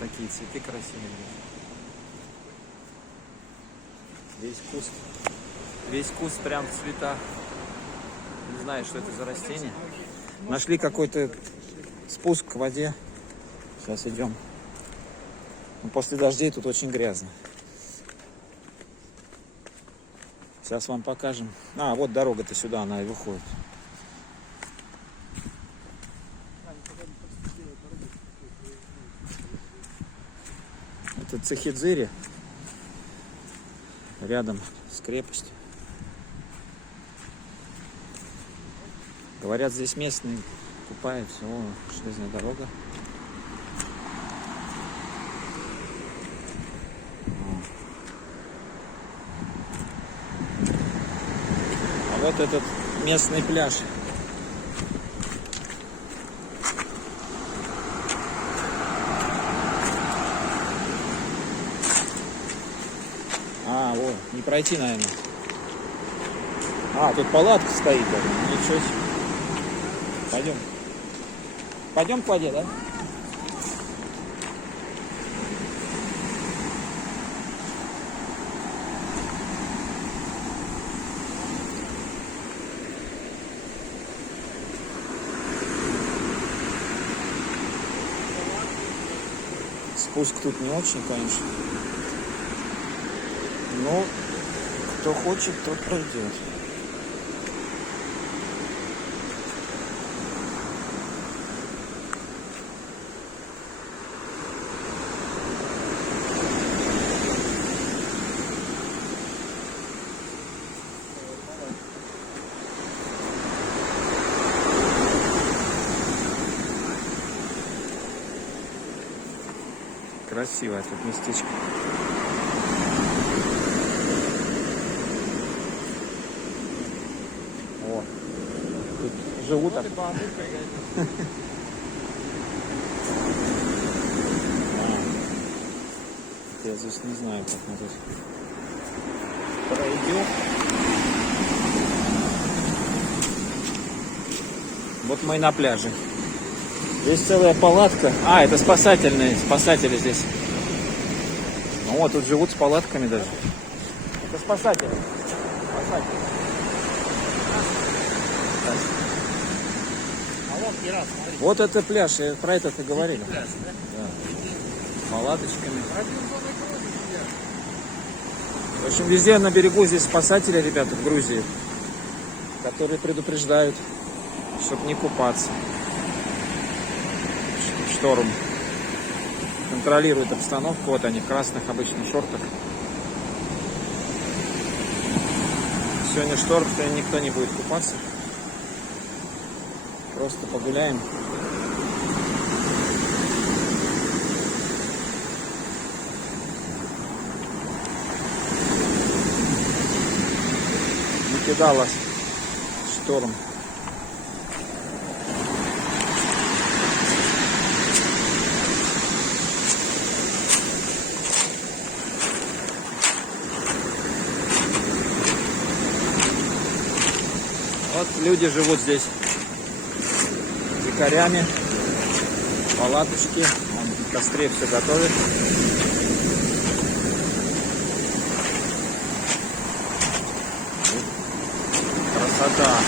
Такие цветы красивые. Весь куст прям в цветах. Не знаю, что это за растение. Нашли какой-то спуск к воде. Сейчас идем. Но после дождей тут очень грязно. Сейчас вам покажем. А, вот дорога-то сюда, она и выходит. Это Цехидзири. Рядом с крепостью. Говорят, здесь местные купаются. О, железная дорога. А вот этот местный пляж. А, вот, не пройти, наверное. А, тут палатка стоит даже. Ничего себе. Пойдем. Пойдем к воде, да? Спуск тут не очень, конечно. Но кто хочет, тот пройдет. Красивое тут местечко. О, тут живут так. Я здесь не знаю, как мы тут пройдем. Вот мы и на пляже. Здесь целая палатка. А, это спасатели здесь. Ну вот, тут живут с палатками даже. Это спасатели. Вот это пляж, про это-то говорили. Пляж, да? Да. Палаточками. В общем, везде на берегу здесь спасатели, ребята, в Грузии, которые предупреждают, чтобы не купаться. Шторм. Контролируют обстановку. Вот они в красных обычных шортах. Сегодня шторм, сегодня никто не будет купаться. Просто погуляем. Не кидало шторм. Вот люди живут здесь дикарями, палаточки, вон в костре все готовят. Красота!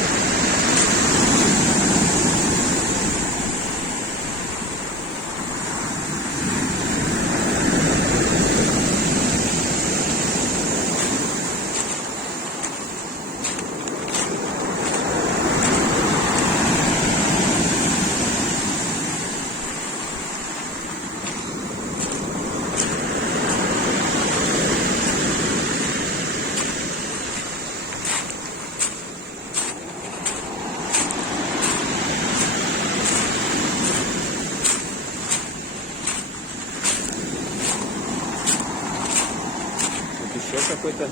Еще какой-то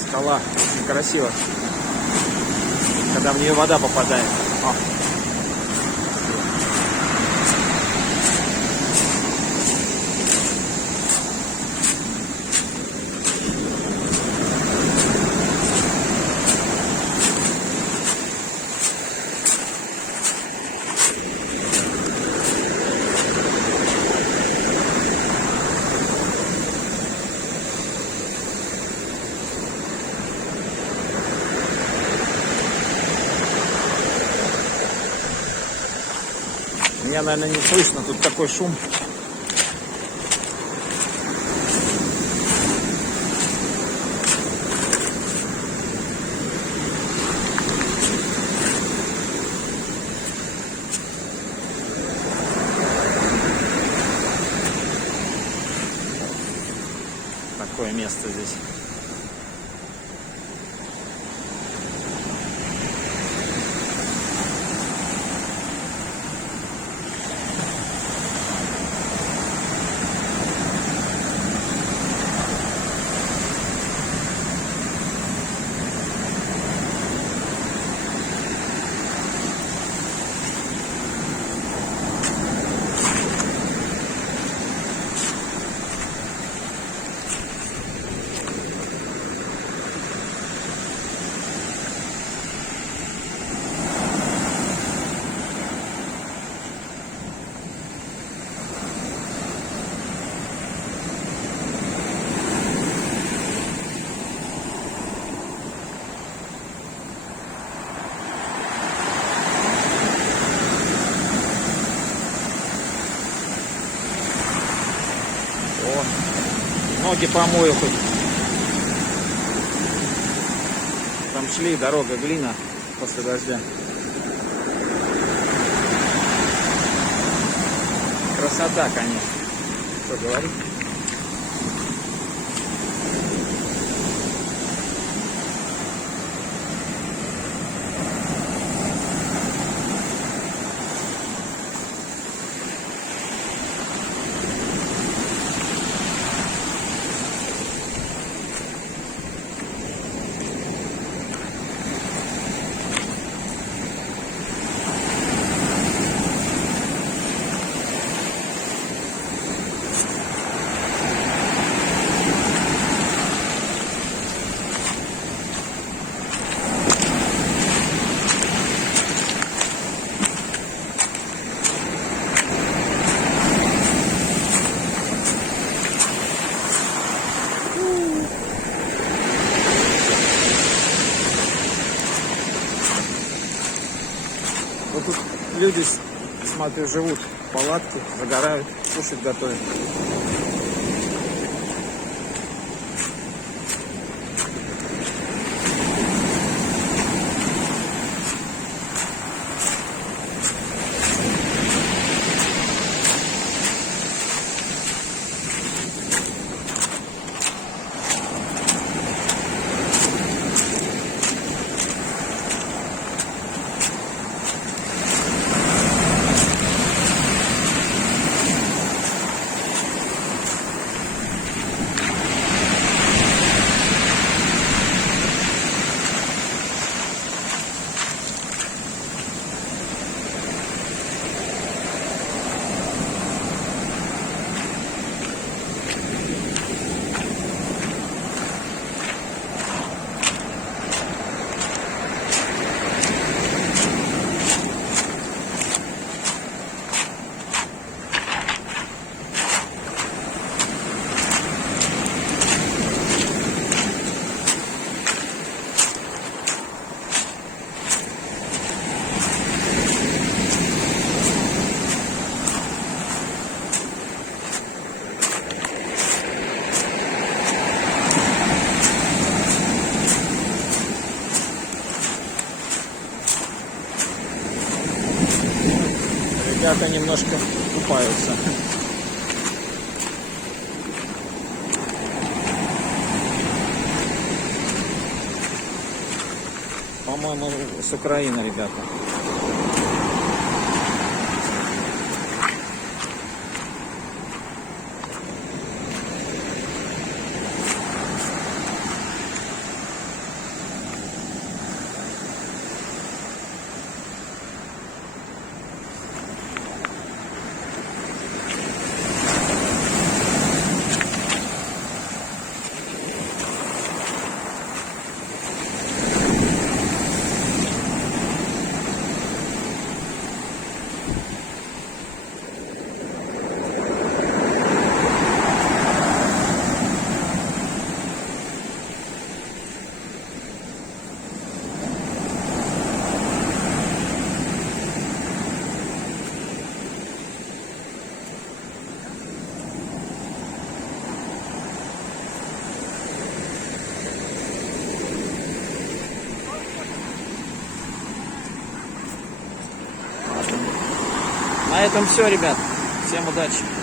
скала, очень красиво, когда в нее вода попадает. О. Меня, наверное, не слышно, тут такой шум. Такое место здесь. Ноги помою хоть. Там шли, дорога, глина после дождя. Красота, конечно. Что говорить? Вот тут люди, смотрю, живут в палатке, загорают, кушать готовят. Ребята немножко купаются. По-моему, с Украины, ребята. На этом все, ребят. Всем удачи.